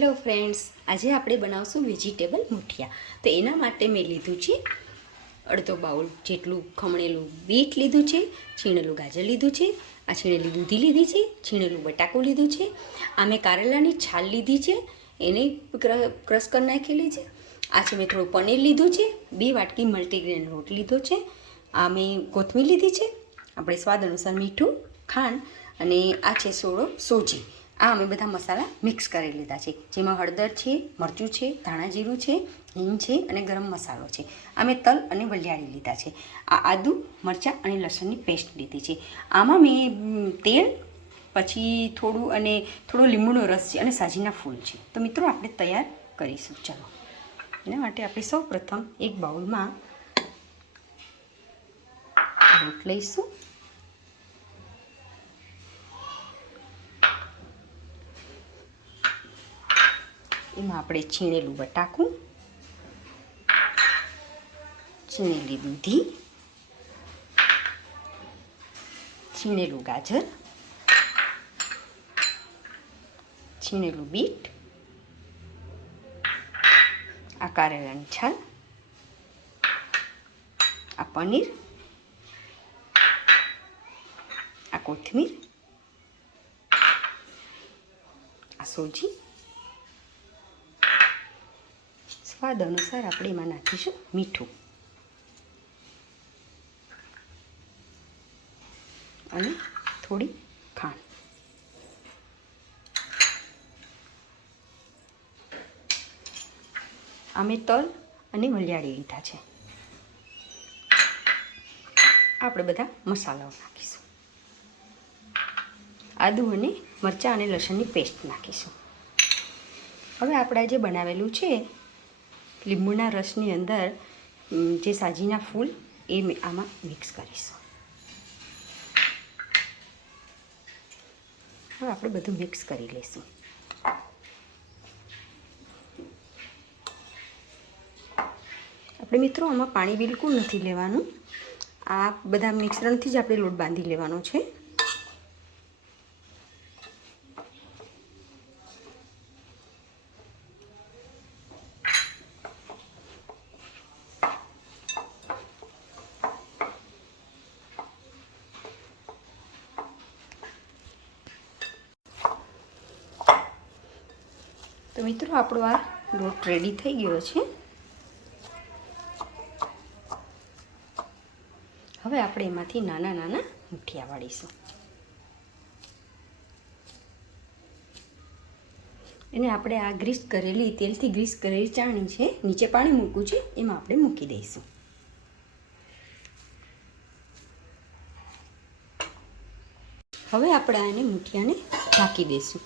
Hello friends, આજે આપણે બનાવશું વેજીટેબલ મુઠિયા. તો એના માટે મેં લીધું છે અડધો બાઉલ જેટલું ખમણેલું બીટ લીધું છે, છીણેલું ગાજર લીધું છે, આ છીણેલી દૂધી લીધી છે, છીણેલું બટાકું લીધું છે, આ મેં કારેલાની છાલ લીધી છે, એને ક્રશ કરી નાખેલી છે. આ છે મેં થોડું પનીર લીધું છે, 2 વાટકી મલ્ટીગ્રેન લોટ લીધો છે, આ મેં કોથમીર લીધી છે, આપણે સ્વાદ અનુસાર મીઠું, ખાંડ અને આ છે સોજી. આ અમે બધા મસાલા મિક્સ કરી લીધા છે, જેમાં હળદર છે, મરચું છે, ધાણા જીરું છે, હિંગ છે અને ગરમ મસાલો છે. આ મેં તલ અને વલિયાળી લીધા છે. આ આદુ, મરચાં અને લસણની પેસ્ટ લીધી છે. આમાં મેં તેલ, પછી થોડો લીંબુનો રસ છે અને સાજીના ફૂલ છે. તો મિત્રો આપણે તૈયાર કરીશું. ચાલો, એના માટે આપણે સૌ પ્રથમ એક બાઉલમાં લોટ લઈશું. એમાં આપણે છીણેલું બટાકું, છીણેલી દૂધી, છીણેલું ગાજર, છીણેલું બીટ, આ કારેલાની છાલ, આ પનીર, આ કોથમીર, આ સોજી. સ્વાદ અનુસાર આપણે એમાં નાખીશું મીઠું અને થોડી ખાંડ. અમે તલ અને વલિયાળી લીધા છે. આપણે બધા મસાલાઓ નાખીશું. આદુ અને મરચાં અને લસણની પેસ્ટ નાખીશું. હવે આપણે જે બનાવેલું છે લીંબુના રસની અંદર જે સાજીના ફૂલ એ આમાં મિક્સ કરીશું. હવે આપણે બધું મિક્સ કરી લઈશું. આપણે મિત્રો આમાં પાણી બિલકુલ નથી લેવાનું. આ બધા મિશ્રણથી જ આપણે લોટ બાંધી લેવાનો છે. તો મિત્રો આપણો આ લોટ રેડી થઈ ગયો છે. હવે આપણે એમાંથી નાના નાના મુઠિયા વાળીશું. એને આપણે આ તેલથી ગ્રીસ કરેલી ચાણી છે, નીચે પાણી મૂક્યું છે, એમાં આપણે મૂકી દઈશું. હવે આપણે આને મુઠિયાને ઢાંકી દઈશું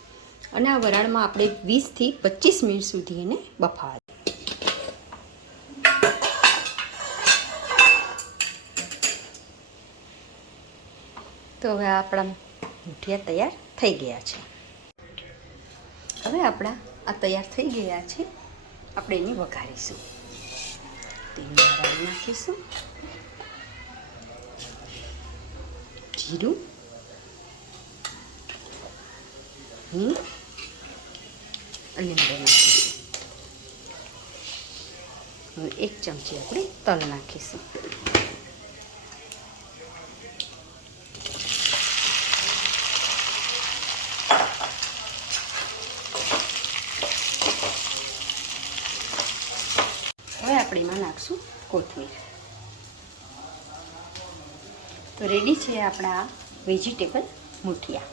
અને આ વરાળમાં આપણે 20 થી 25 મિનિટ સુધી એને બફાવા. તો હવે આપણા મુઠિયા તૈયાર થઈ ગયા છે. હવે આપણા આ તૈયાર થઈ ગયા છે. આપણે એને વઘારીશું. તેલમાં રાઈ નાખીશું, જીરું, હિંગ અને લીંબુ નાખીશું. હવે 1 ચમચી આપણે તલ નાખીશું. હવે આપણે એમાં નાખશું કોથમીર. તો રેડી છે આપણા વેજીટેબલ મુઠિયા.